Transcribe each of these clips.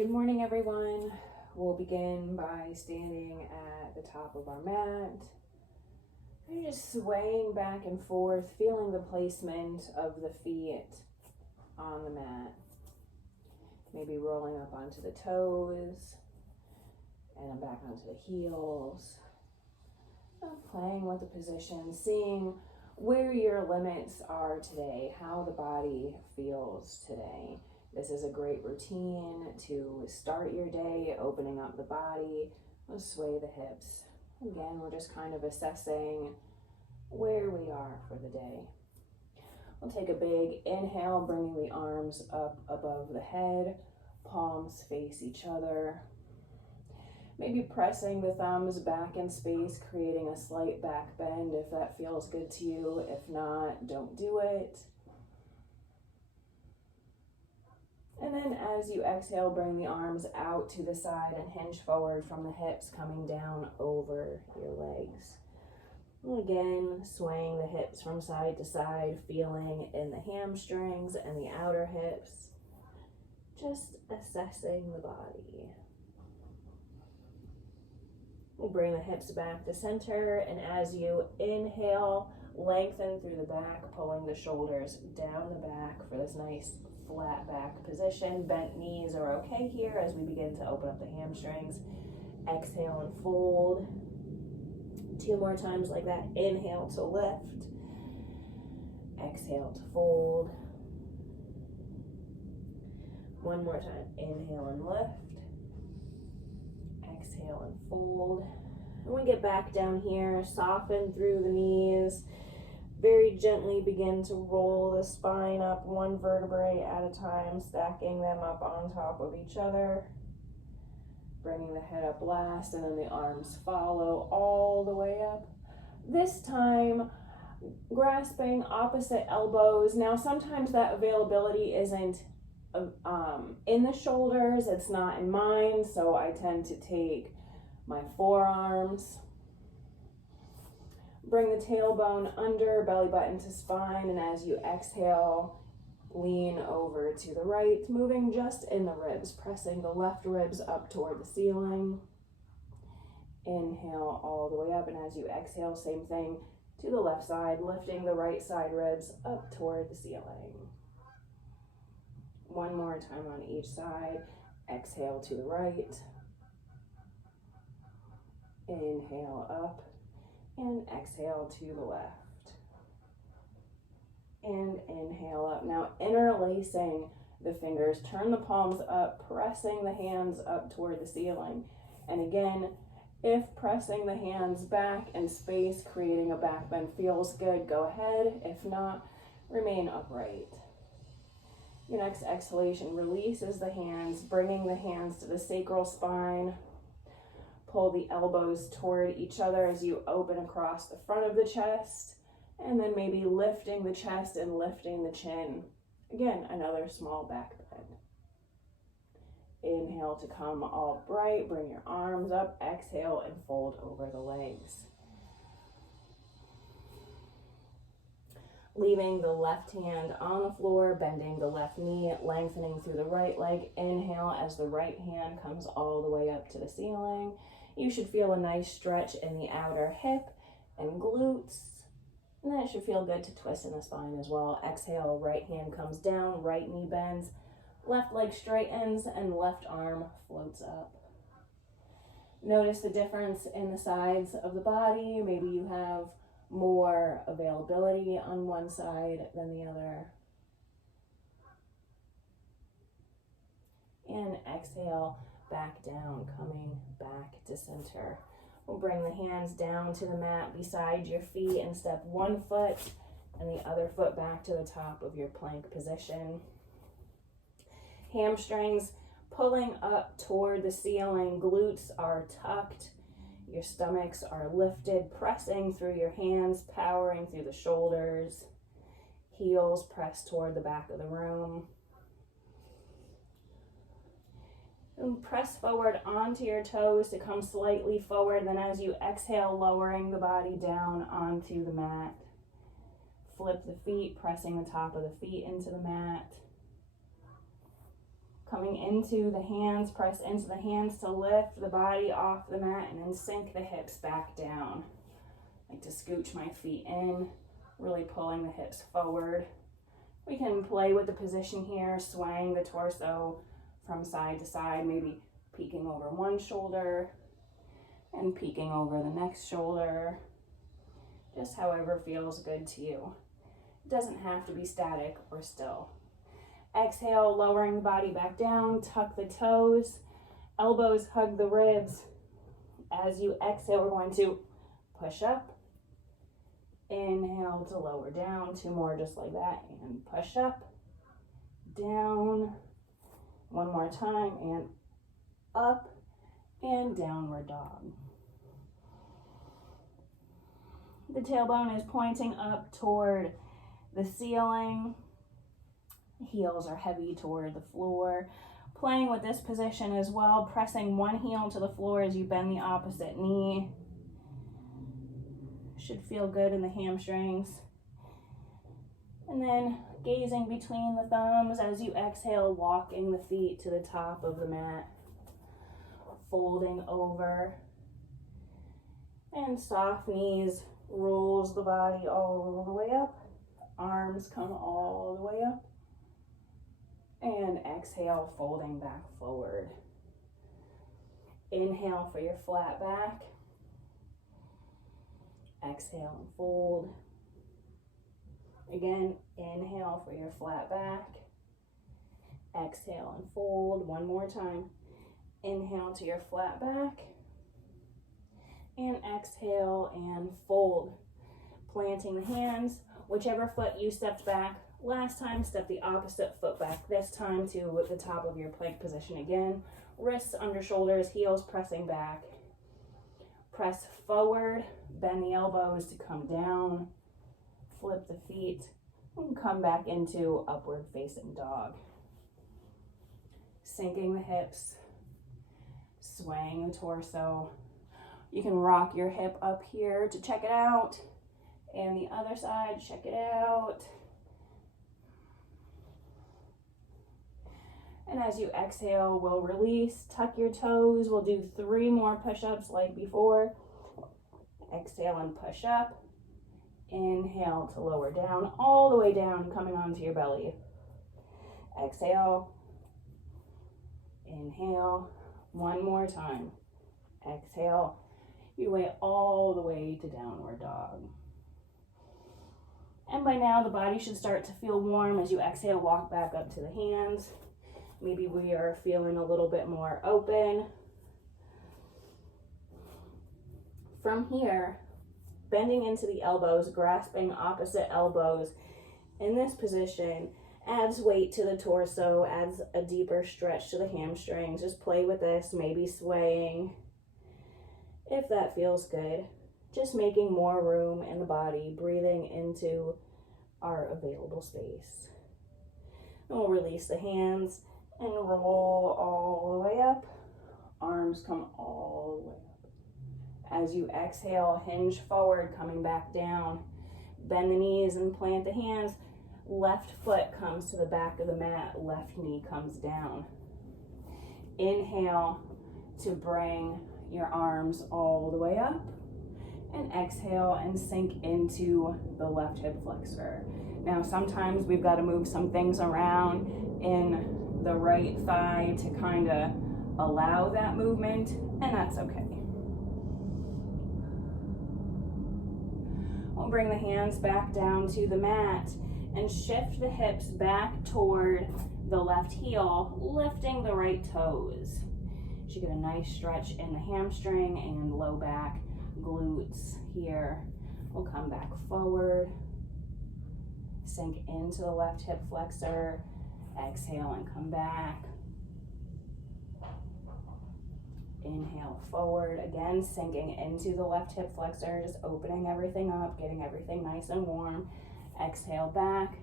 Good morning, everyone. We'll begin by standing at the top of our mat. You're just swaying back and forth, feeling the placement of the feet on the mat. Maybe rolling up onto the toes and back onto the heels. Playing with the position, seeing where your limits are today, how the body feels today. This is a great routine to start your day, opening up the body. We'll sway the hips. Again, we're just kind of assessing where we are for the day. We'll take a big inhale, bringing the arms up above the head, palms face each other. Maybe pressing the thumbs back in space, creating a slight back bend if that feels good to you. If not, don't do it. And then as you exhale, bring the arms out to the side and hinge forward from the hips, coming down over your legs. And again, swaying the hips from side to side, feeling in the hamstrings and the outer hips. Just assessing the body. We'll bring the hips back to center, and as you inhale, lengthen through the back, pulling the shoulders down the back for this nice flat back position. Bent knees are okay here as we begin to open up the hamstrings. Exhale and fold. 2 more times like that. Inhale to lift. Exhale to fold. 1 more time. Inhale and lift. Exhale and fold. And we get back down here, soften through the knees. Very gently begin to roll the spine up 1 vertebrae at a time, stacking them up on top of each other. Bringing the head up last, and then the arms follow all the way up. This time, grasping opposite elbows. Now, sometimes that availability isn't in the shoulders, it's not in mine, so I tend to take my forearms. Bring the tailbone under, belly button to spine, and as you exhale, lean over to the right, moving just in the ribs, pressing the left ribs up toward the ceiling. Inhale all the way up, and as you exhale, same thing to the left side, lifting the right side ribs up toward the ceiling. 1 more time on each side. Exhale to the right. Inhale up. And exhale to the left. And inhale up. Now interlacing the fingers, turn the palms up, pressing the hands up toward the ceiling. And again, if pressing the hands back in space, creating a back bend feels good, go ahead. If not, remain upright. Your next exhalation releases the hands, bringing the hands to the sacral spine. Pull the elbows toward each other as you open across the front of the chest, and then maybe lifting the chest and lifting the chin. Again, another small back bend. Inhale to come upright, bring your arms up, exhale and fold over the legs. Leaving the left hand on the floor, bending the left knee, lengthening through the right leg. Inhale as the right hand comes all the way up to the ceiling. You should feel a nice stretch in the outer hip and glutes. And then it should feel good to twist in the spine as well. Exhale, right hand comes down, right knee bends, left leg straightens, and left arm floats up. Notice the difference in the sides of the body. Maybe you have more availability on one side than the other. And exhale, back down, coming back to center. We'll bring the hands down to the mat beside your feet and step 1 foot and the other foot back to the top of your plank position. Hamstrings pulling up toward the ceiling, glutes are tucked, your stomachs are lifted, pressing through your hands, powering through the shoulders, heels pressed toward the back of the room. And press forward onto your toes to come slightly forward. Then as you exhale, lowering the body down onto the mat. Flip the feet, pressing the top of the feet into the mat. Coming into the hands, press into the hands to lift the body off the mat and then sink the hips back down. I like to scooch my feet in, really pulling the hips forward. We can play with the position here, swaying the torso from side to side, maybe peeking over one shoulder and peeking over the next shoulder, just however feels good to you. It doesn't have to be static or still. Exhale, lowering the body back down, tuck the toes, elbows hug the ribs. As you exhale, we're going to push up. Inhale to lower down, 2 more just like that, and push up, down, 1 more time, and up, and downward dog. The tailbone is pointing up toward the ceiling. Heels are heavy toward the floor. Playing with this position as well, pressing one heel to the floor as you bend the opposite knee. Should feel good in the hamstrings. And then gazing between the thumbs as you exhale, walking the feet to the top of the mat. Folding over. And soft knees rolls the body all the way up. Arms come all the way up. And exhale, folding back forward. Inhale for your flat back. Exhale and fold. Again, inhale for your flat back. Exhale and fold. 1 more time. Inhale to your flat back. And exhale and fold. Planting the hands. Whichever foot you stepped back last time, step the opposite foot back this time to the top of your plank position again. Wrists under shoulders, heels pressing back. Press forward, bend the elbows to come down. Flip the feet and come back into upward facing dog. Sinking the hips, swaying the torso. You can rock your hip up here to check it out. And the other side, check it out. And as you exhale, we'll release, tuck your toes. We'll do 3 more push-ups like before. Exhale and push up. Inhale to lower down, all the way down, coming onto your belly. Exhale. Inhale. 1 more time. Exhale. Your way all the way to downward dog. And by now, the body should start to feel warm. As you exhale, walk back up to the hands. Maybe we are feeling a little bit more open. From here, bending into the elbows, grasping opposite elbows in this position adds weight to the torso, adds a deeper stretch to the hamstrings. Just play with this, maybe swaying if that feels good. Just making more room in the body, breathing into our available space. And we'll release the hands and roll all the way up. Arms come all the way up. As you exhale, hinge forward, coming back down. Bend the knees and plant the hands. Left foot comes to the back of the mat. Left knee comes down. Inhale to bring your arms all the way up. And exhale and sink into the left hip flexor. Now sometimes we've got to move some things around in the right thigh to kind of allow that movement, and that's okay. We'll bring the hands back down to the mat and shift the hips back toward the left heel, lifting the right toes. You should get a nice stretch in the hamstring and low back, glutes here. We'll come back forward, sink into the left hip flexor, exhale and come back. Inhale forward, again sinking into the left hip flexor, just opening everything up, getting everything nice and warm. Exhale back.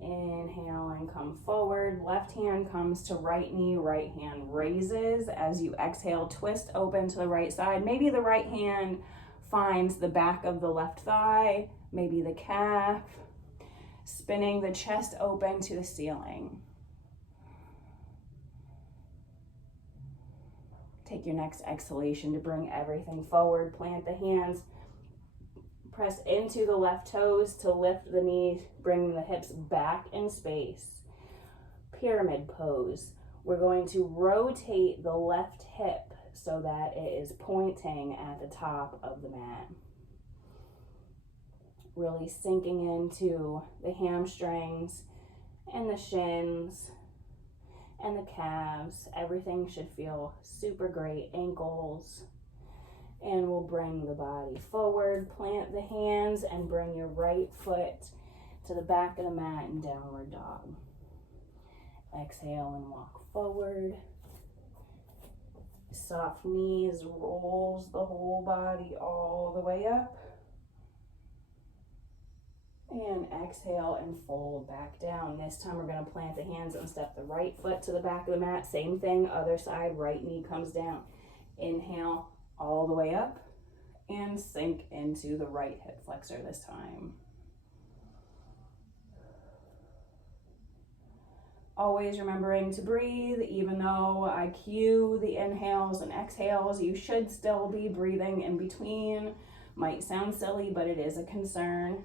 Inhale and come forward. Left hand comes to right knee, right hand raises. As you exhale, twist open to the right side. Maybe the right hand finds the back of the left thigh, maybe the calf. spinning the chest open to the ceiling. Take your next exhalation to bring everything forward. Plant the hands. Press into the left toes to lift the knees, bringing the hips back in space. Pyramid pose. We're going to rotate the left hip so that it is pointing at the top of the mat. Really sinking into the hamstrings and the shins and the calves. Everything should feel super great. Ankles. And we'll bring the body forward. Plant the hands and bring your right foot to the back of the mat in downward dog. Exhale and walk forward. Soft knees, rolls the whole body all the way up. And exhale and fold back down. This time we're going to plant the hands and step the right foot to the back of the mat. Same thing, other side, right knee comes down. Inhale all the way up and sink into the right hip flexor this time. Always remembering to breathe, even though I cue the inhales and exhales, you should still be breathing in between. Might sound silly, but it is a concern.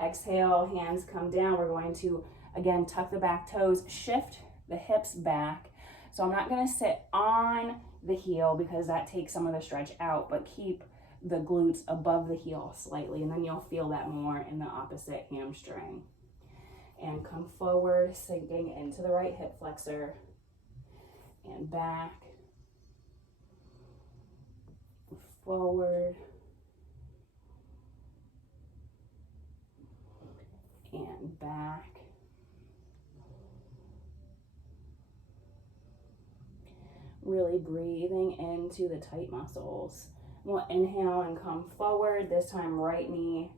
Exhale, hands come down. We're going to, again, tuck the back toes, shift the hips back. So I'm not going to sit on the heel because that takes some of the stretch out, but keep the glutes above the heel slightly, and then you'll feel that more in the opposite hamstring. And come forward, sinking into the right hip flexor and back, forward, and back. Really breathing into the tight muscles. We'll inhale and come forward. This time right hand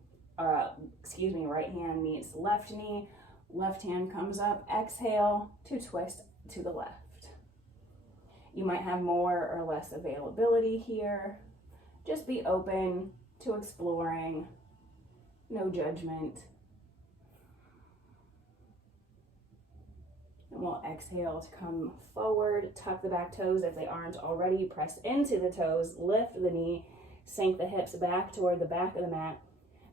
meets left knee. Left hand comes up. Exhale to twist to the left. You might have more or less availability here. Just be open to exploring. No judgment. And we'll exhale to come forward, tuck the back toes if they aren't already, press into the toes, lift the knee, sink the hips back toward the back of the mat.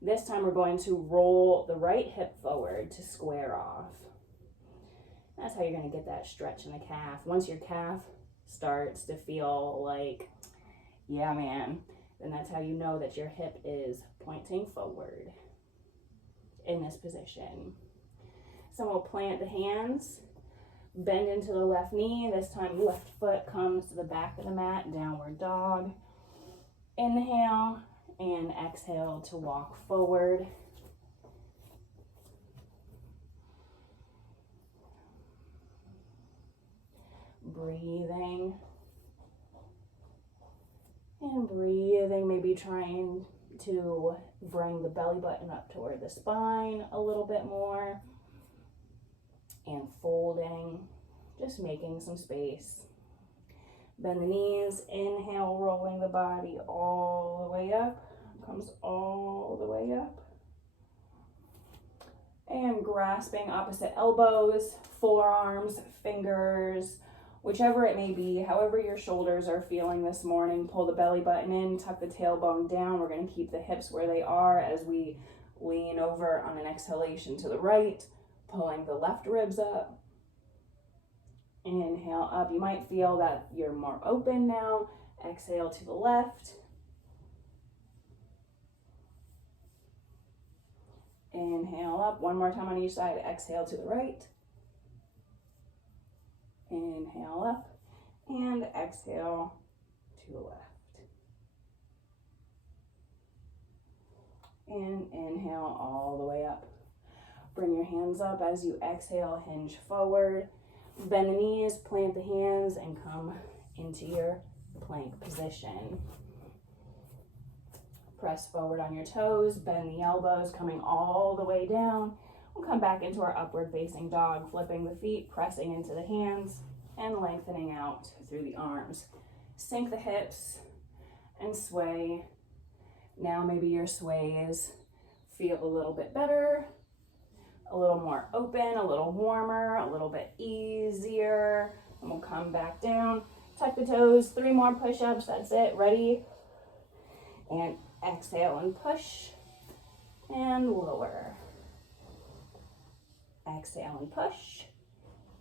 This time we're going to roll the right hip forward to square off. That's how you're going to get that stretch in the calf. Once your calf starts to feel like, yeah man, then that's how you know that your hip is pointing forward in this position. So we'll plant the hands. Bend into the left knee. This time left foot comes to the back of the mat, downward dog. Inhale and exhale to walk forward. Breathing and breathing, maybe trying to bring the belly button up toward the spine a little bit more. And folding, just making some space. Bend the knees, inhale, rolling the body all the way up, comes all the way up. And grasping opposite elbows, forearms, fingers, whichever it may be, however your shoulders are feeling this morning, pull the belly button in, tuck the tailbone down. We're going to keep the hips where they are as we lean over on an exhalation to the right. Pulling the left ribs up. Inhale up. You might feel that you're more open now. Exhale to the left. Inhale up. One more time on each side. Exhale to the right. Inhale up. And exhale to the left. And inhale all the way up. Bring your hands up as you exhale, hinge forward. Bend the knees, plant the hands, and come into your plank position. Press forward on your toes, bend the elbows, coming all the way down. We'll come back into our upward facing dog, flipping the feet, pressing into the hands, and lengthening out through the arms. Sink the hips and sway. Now maybe your sways feel a little bit better. a little more open, a little warmer, a little bit easier. And we'll come back down, tuck the toes, 3 more push-ups, that's it, ready? And exhale and push, and lower. Exhale and push,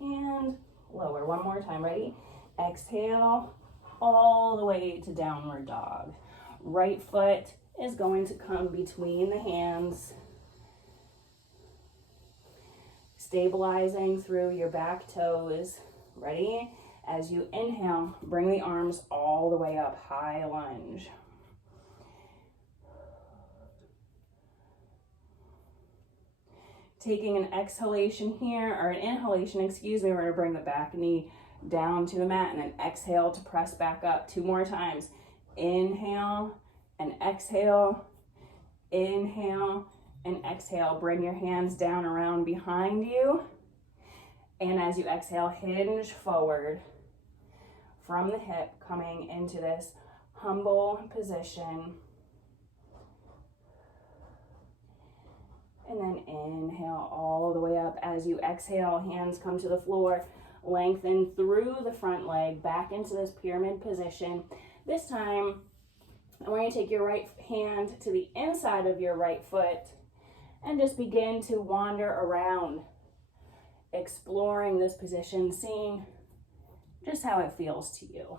and lower. One more time, ready? Exhale, all the way to downward dog. Right foot is going to come between the hands, stabilizing through your back toes. Ready? As you inhale, bring the arms all the way up, high lunge. Taking an exhalation here, or an inhalation, excuse me, we're gonna bring the back knee down to the mat and then exhale to press back up. 2 more times. Inhale and exhale, inhale and exhale. Bring your hands down around behind you. And as you exhale, hinge forward from the hip, coming into this humble position. And then inhale all the way up. As you exhale, hands come to the floor. Lengthen through the front leg, back into this pyramid position. This time, I want you to take your right hand to the inside of your right foot and just begin to wander around, exploring this position, seeing just how it feels to you.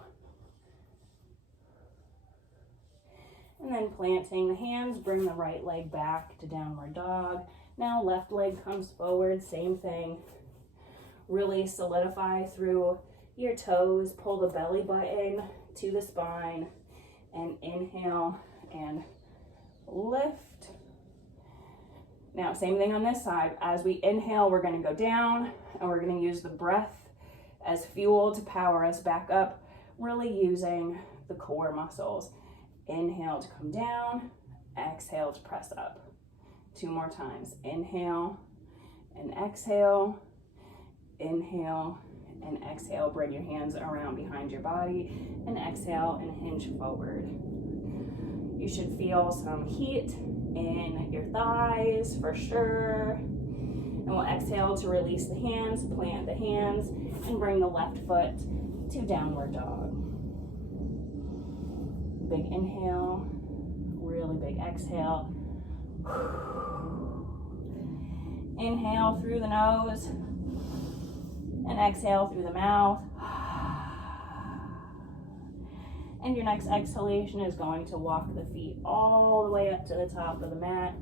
And then planting the hands, bring the right leg back to downward dog. Now left leg comes forward, same thing. Really solidify through your toes, pull the belly button to the spine, and inhale and lift. Now, same thing on this side. As we inhale, we're gonna go down, and we're gonna use the breath as fuel to power us back up, really using the core muscles. Inhale to come down, exhale to press up. 2 more times. Inhale and exhale, inhale and exhale. Bring your hands around behind your body and exhale and hinge forward. You should feel some heat in your thighs for sure. And we'll exhale to release the hands, plant the hands, and bring the left foot to downward dog. Big inhale, really big exhale. Inhale through the nose and exhale through the mouth. And your next exhalation is going to walk the feet all the way up to the top of the mat,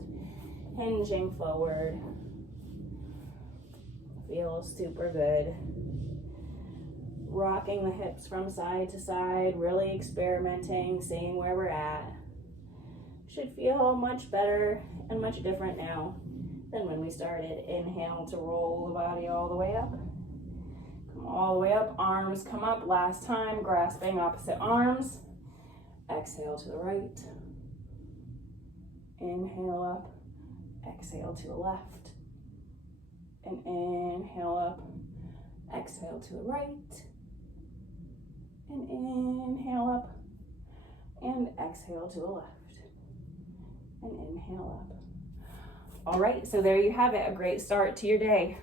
hinging forward. Feels super good. Rocking the hips from side to side, really experimenting, seeing where we're at. Should feel much better and much different now than when we started. Inhale to roll the body all the way up. Come all the way up, arms come up. Last time, grasping opposite arms. Exhale to the right. Inhale up, exhale to the left. And inhale up, exhale to the right. And inhale up, and exhale to the left, and inhale up. All right, so there you have it, a great start to your day.